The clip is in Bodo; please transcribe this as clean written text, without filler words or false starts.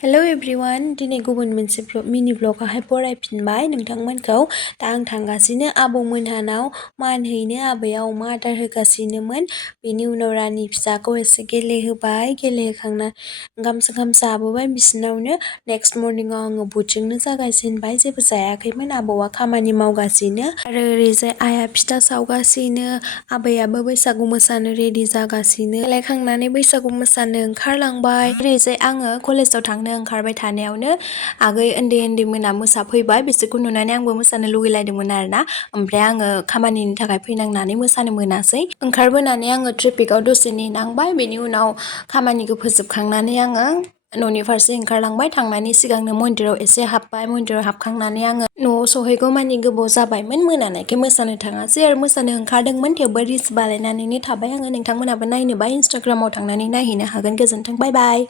हेलौ एभ्रिवान दिनै गुबुन मोनसे मिनि ब्लगावहाय बरायफिनबाय नोंथांमोनखौ दा आं थांगासिनो आबौमोनहानाव मान हैनो आबैया अमा आदार होगासिनोमोन बेनि उनाव रानि फिसाखौ एसे गेलेहोबाय गेलेहोखांना ओंखाम सोंखाम जाबोबाय बिसिनावनो नेक्स्ट मर्निंआव आङो बुटजोंनो जागायजेनबाय जेबो जायाखैमोन आबौआ खामानि मावगासिनो आरो ओरैजाय आइया फिथा सावगासिनो आबैयाबो बैसागु मोसानो रेडि जागासिनो देलायखांनानै बैसागु मोसानो ओंखारलांबाय ओरैजाय आङो कलेजाव थांनो ओंखारबाय थानायावनो आगै उन्दै मोना मोसाफैबाय बिसोरखौ नुनानै आंबो मोसानो लुगैलायदोंमोन आरोना ओमफ्राय आङो खामानिनि थाखाय फैनांनानै मोसानो मोनासै ओंखारबोनानै आङो ट्रेफिकआव दसे नेनांबाय बेनि उनाव खामानिखौ फोजोबखांनानै आङो न'नि फारसे ओंखारलांबाय थांनायनि सिगांनो मन्दिराव एसे हाबबाय मन्दिराव हाबखांनानै आङो न'आव सहैगौ मानि गोबाव जाबायमोन मोनानायखाय मोसानो थाङासै आरो मोसानो ओंखारदोंमोन थेवबो रिल्स बानायनानैनो थाबाय आङो नोंथांमोनाबो नायनोबा इन्स्टाग्रामाव थांनानै नायहैनो हागोन गोजोन्थों बाय बाय